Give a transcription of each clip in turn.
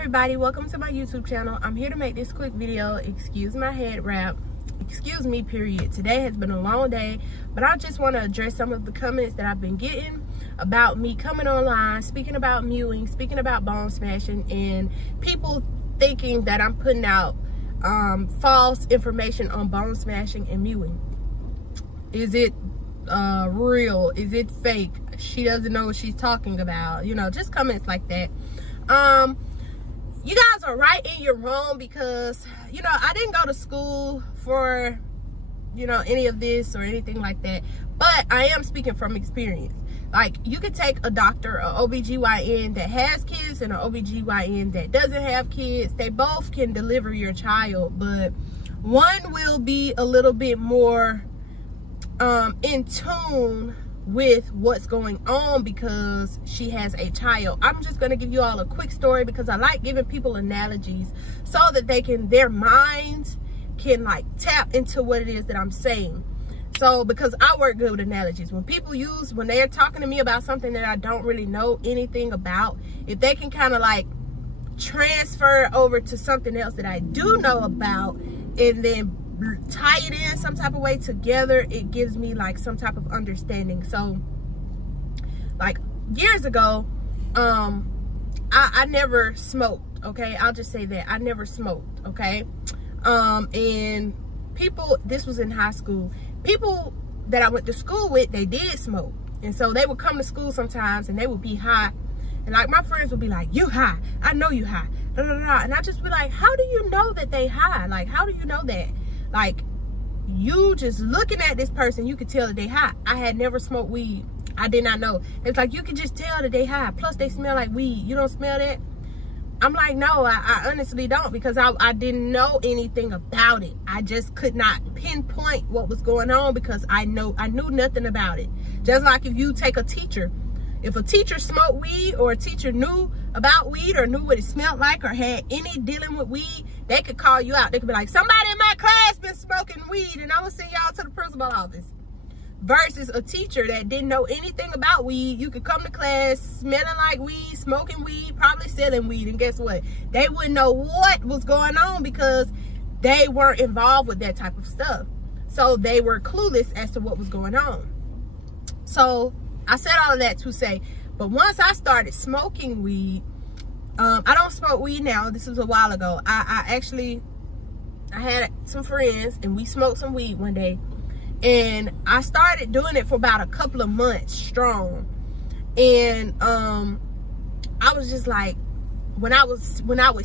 everybody, welcome to my YouTube channel. I'm here to make this quick video. Excuse my head wrap, excuse me, period. Today has been a long day, but I just want to address some of the comments that I've been getting about me coming online, speaking about mewing, speaking about bone smashing, and people thinking that I'm putting out false information on bone smashing and mewing. Is it real? Is it fake? She doesn't know what she's talking about. You know, just comments like that. You guys are right in your wrong, because you know, I didn't go to school for, you know, any of this or anything like that, but I am speaking from experience. Like, you could take a doctor, an OBGYN that has kids and an OBGYN that doesn't have kids. They both can deliver your child, but one will be a little bit more in tune with what's going on because she has a child. I'm just going to give you all a quick story because I like giving people analogies so that they can, their minds can like tap into what it is that I'm saying. So, because I work good with analogies. When people when they're talking to me about something that I don't really know anything about, if they can kind of like transfer over to something else that I do know about and then tie it in some type of way together, it gives me like some type of understanding. So like years ago, I never smoked, okay? I'll just say that I never smoked, okay? And people, this was in high school, people that I went to school with, they did smoke. And so they would come to school sometimes and they would be high, and like my friends would be like, "You high, I know you high," da, da, da. And I just be like, how do you know that they high? Like, how do you know that? Like, you just looking at this person, you could tell that they high. I had never smoked weed. I did not know. It's like, you could just tell that they high. Plus, they smell like weed. You don't smell that? I'm like, no, I honestly don't, because I didn't know anything about it. I just could not pinpoint what was going on because I knew nothing about it. Just like if you take a teacher. If a teacher smoked weed, or a teacher knew about weed or knew what it smelled like or had any dealing with weed, they could call you out. They could be like, somebody in my class been smoking weed and I'm gonna send y'all to the principal office. Versus a teacher that didn't know anything about weed. You could come to class smelling like weed, smoking weed, probably selling weed, and guess what? They wouldn't know what was going on because they weren't involved with that type of stuff. So they were clueless as to what was going on. So I said all of that to say, but once I started smoking weed, I don't smoke weed now. This was a while ago. I had some friends and we smoked some weed one day, and I started doing it for about a couple of months strong. And I was just like, when I would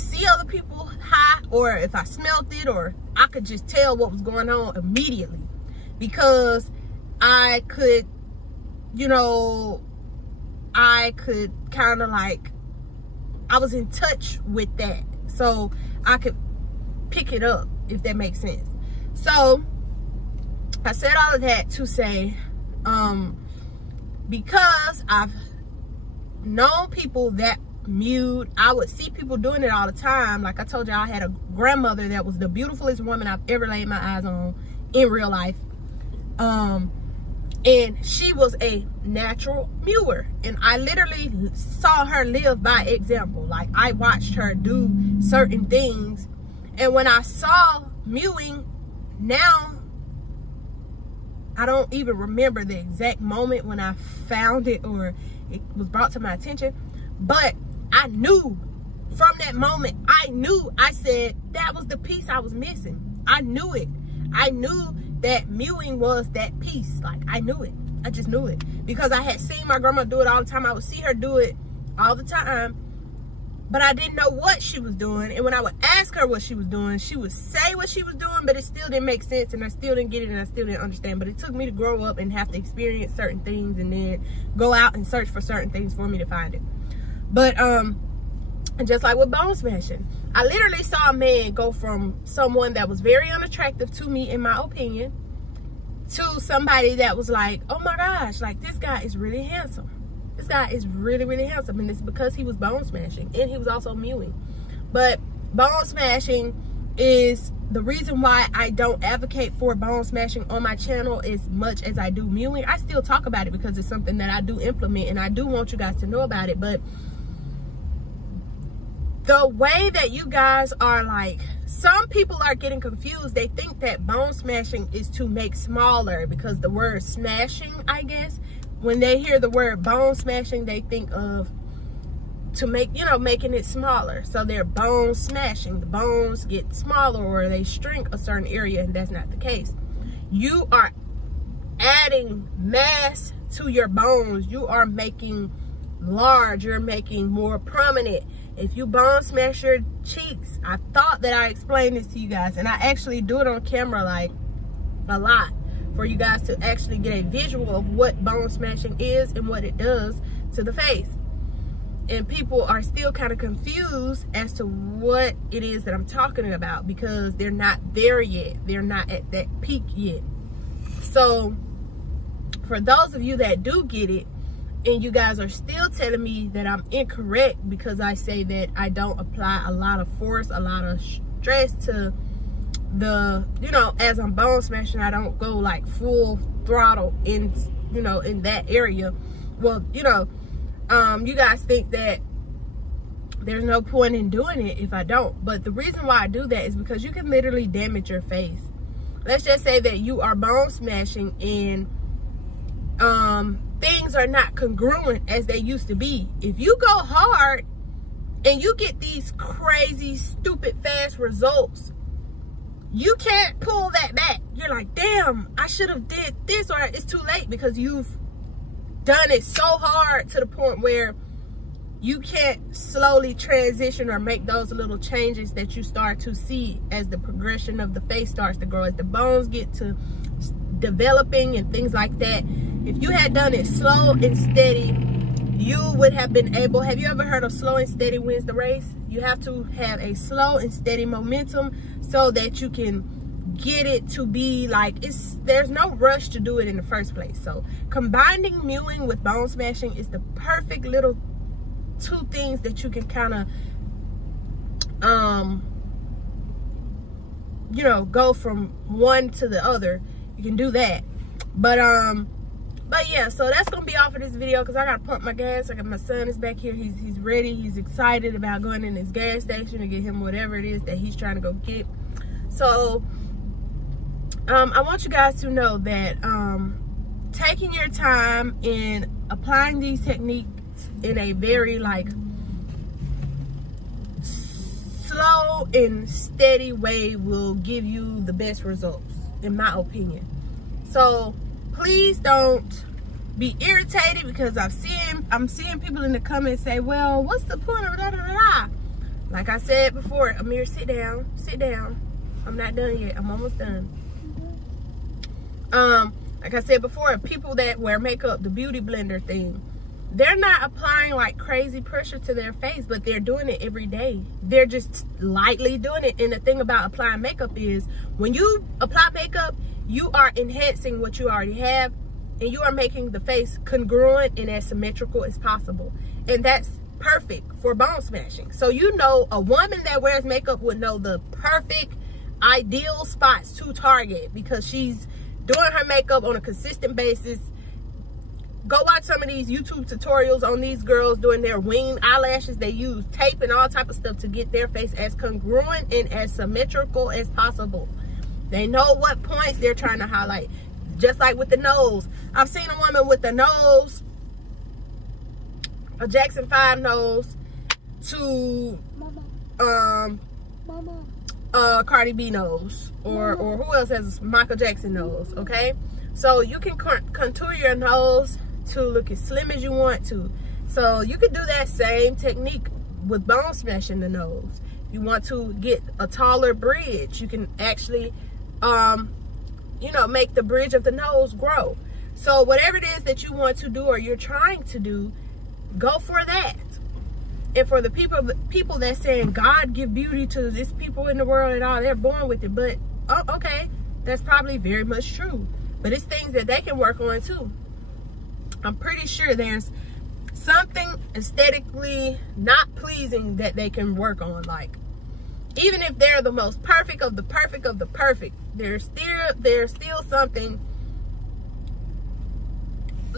see other people high, or if I smelled it, or I could just tell what was going on immediately, because I could, you know, I could kind of like, I was in touch with that. So I could pick it up, if that makes sense. So I said all of that to say, because I've known people that mewed, I would see people doing it all the time. Like I told you, I had a grandmother that was the beautifulest woman I've ever laid my eyes on in real life. And she was a natural mewer. And I literally saw her live by example. Like, I watched her do certain things. And when I saw mewing, now, I don't even remember the exact moment when I found it or it was brought to my attention. But I knew from that moment, I said, that was the piece I was missing. I knew it. I knew that mewing was that piece. Like, I knew it. I just knew it because I had seen my grandma do it all the time. I would see her do it all the time, but I didn't know what she was doing. And when I would ask her what she was doing, she would say what she was doing, but it still didn't make sense, and I still didn't get it, and I still didn't understand. But it took me to grow up and have to experience certain things and then go out and search for certain things for me to find it. But and just like with bone smashing, I literally saw a man go from someone that was very unattractive to me, in my opinion, to somebody that was like, oh my gosh, like, this guy is really handsome. This guy is really, really handsome. And it's because he was bone smashing, and he was also mewing. But bone smashing is the reason why I don't advocate for bone smashing on my channel as much as I do mewing. I still talk about it because it's something that I do implement, and I do want you guys to know about it. But the way that you guys are like, some people are getting confused. They think that bone smashing is to make smaller, because the word smashing, I guess, when they hear the word bone smashing, they think of to make, you know, making it smaller. So they're bone smashing. The bones get smaller or they shrink a certain area, and that's not the case. You are adding mass to your bones. You are making large. You're making more prominent. If you bone smash your cheeks, I thought that I explained this to you guys, and I actually do it on camera like a lot for you guys to actually get a visual of what bone smashing is and what it does to the face. And people are still kind of confused as to what it is that I'm talking about, because they're not there yet. They're not at that peak yet. So for those of you that do get it, and you guys are still telling me that I'm incorrect because I say that I don't apply a lot of force, a lot of stress to the, you know, as I'm bone smashing, I don't go like full throttle in, you know, in that area. Well, you know, you guys think that there's no point in doing it if I don't. But the reason why I do that is because you can literally damage your face. Let's just say that you are bone smashing and things are not congruent as they used to be. If you go hard and you get these crazy, stupid, fast results, you can't pull that back. You're like, damn, I should have did this, or it's too late, because you've done it so hard to the point where you can't slowly transition or make those little changes that you start to see as the progression of the face starts to grow, as the bones get to developing and things like that. If you had done it slow and steady, you would have been able, have you ever heard of slow and steady wins the race? You have to have a slow and steady momentum so that you can get it to be like, there's no rush to do it in the first place. So combining mewing with bone smashing is the perfect little two things that you can kind of you know, go from one to the other. You can do that. But yeah, so that's gonna be all for this video, because I gotta pump my gas. I got my son is back here. He's ready. He's excited about going in his gas station to get him whatever it is that he's trying to go get. So I want you guys to know that taking your time in applying these techniques in a very like slow and steady way will give you the best results, in my opinion. So please don't be irritated, because I'm seeing people in the comments say, well, what's the point of da da da da? Like I said before, Amir, sit down, sit down. I'm not done yet. I'm almost done. Like I said before, people that wear makeup, the beauty blender thing, they're not applying like crazy pressure to their face, but they're doing it every day. They're just lightly doing it. And the thing about applying makeup is, when you apply makeup, you are enhancing what you already have, and you are making the face congruent and as symmetrical as possible. And that's perfect for bone smashing. So, you know, a woman that wears makeup would know the perfect ideal spots to target, because she's doing her makeup on a consistent basis. Go watch some of these YouTube tutorials on these girls doing their winged eyelashes. They use tape and all type of stuff to get their face as congruent and as symmetrical as possible. They know what points they're trying to highlight. Just like with the nose. I've seen a woman with the nose, a Jackson 5 nose, to Cardi B nose, or who else has a Michael Jackson nose, okay? So you can contour your nose to look as slim as you want to. So you can do that same technique with bone smashing the nose. If you want to get a taller bridge, you can actually you know, make the bridge of the nose grow. So whatever it is that you want to do or you're trying to do, go for that. And for the people that's saying God give beauty to this people in the world and all, they're born with it. But okay, that's probably very much true. But it's things that they can work on too. I'm pretty sure there's something aesthetically not pleasing that they can work on. Like, even if they're the most perfect of the perfect of the perfect, there's still something.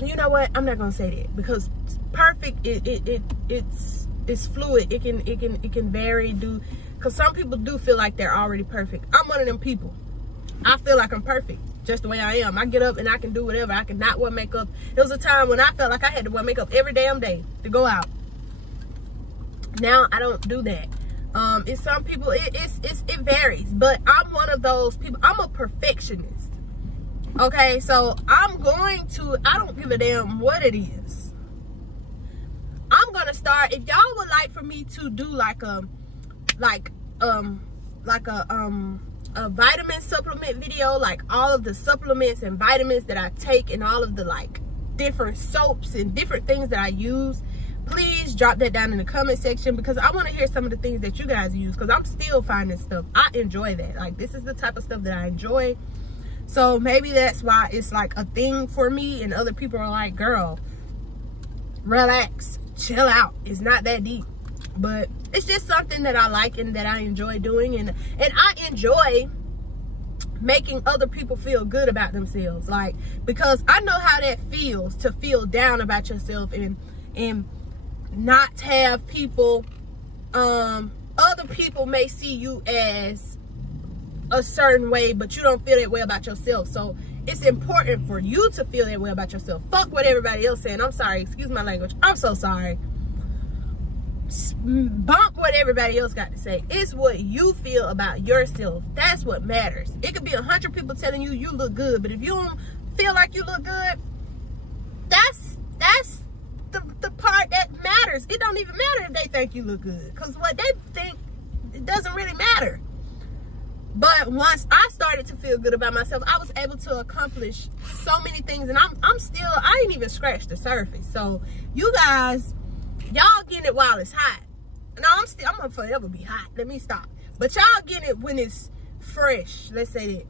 You know what? I'm not gonna say that, because perfect, it's it's fluid. It can vary, because some people do feel like they're already perfect. I'm one of them people. I feel like I'm perfect just the way I am. I get up and I can do whatever. I can not wear makeup. There was a time when I felt like I had to wear makeup every damn day to go out. Now I don't do that. It's some people, it varies, but I'm one of those people. I'm a perfectionist. Okay, so I don't give a damn what it is. I'm gonna start, if y'all would like for me to do like a vitamin supplement video, like all of the supplements and vitamins that I take and all of the like different soaps and different things that I use, please drop that down in the comment section, because I want to hear some of the things that you guys use, because I'm still finding stuff. I enjoy that. Like, this is the type of stuff that I enjoy. So maybe that's why it's like a thing for me, and other people are like, girl, relax, chill out, it's not that deep. But it's just something that I like and that I enjoy doing, and I enjoy making other people feel good about themselves, like, because I know how that feels to feel down about yourself and not have people, other people may see you as a certain way, but you don't feel that way about yourself. So it's important for you to feel that way about yourself. Fuck what everybody else saying. I'm sorry, excuse my language, I'm so sorry. Bump what everybody else got to say. It's what you feel about yourself. That's what matters. It could be 100 people telling you you look good, but if you don't feel like you look good, that's the part that matters. It don't even matter if they think you look good, because what they think, it doesn't really matter. But once I started to feel good about myself, I was able to accomplish so many things, and I ain't even scratched the surface. So you guys, y'all getting it while it's hot. No, I'm gonna forever be hot. Let me stop. But y'all getting it when it's fresh. Let's say that.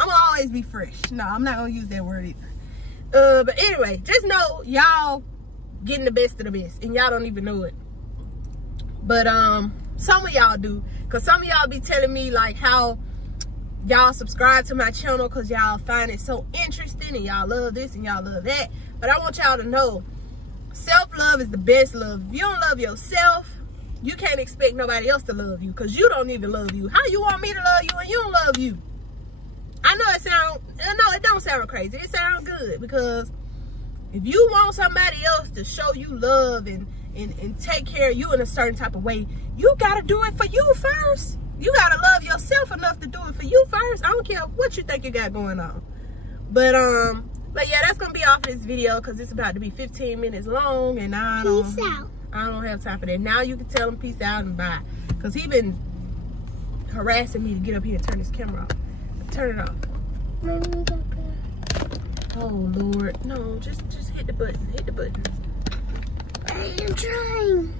I'm gonna always be fresh. No, I'm not gonna use that word either. But anyway, just know y'all getting the best of the best, and y'all don't even know it. But some of y'all do, because some of y'all be telling me like how y'all subscribe to my channel because y'all find it so interesting and y'all love this and y'all love that. But I want y'all to know, self-love is the best love. If you don't love yourself, you can't expect nobody else to love you, because you don't even love you. How you want me to love you and you don't love you? I know it don't sound crazy. It sounds good, because if you want somebody else to show you love and take care of you in a certain type of way, you gotta do it for you first. You gotta love yourself enough to do it for you first. I don't care what you think you got going on. But yeah, that's gonna be off this video, because it's about to be 15 minutes long, and I don't have time for that. Now you can tell him peace out and bye, because he been harassing me to get up here and turn this camera off. Turn it off. Oh Lord, no, just hit the button. Hit the button. I am trying.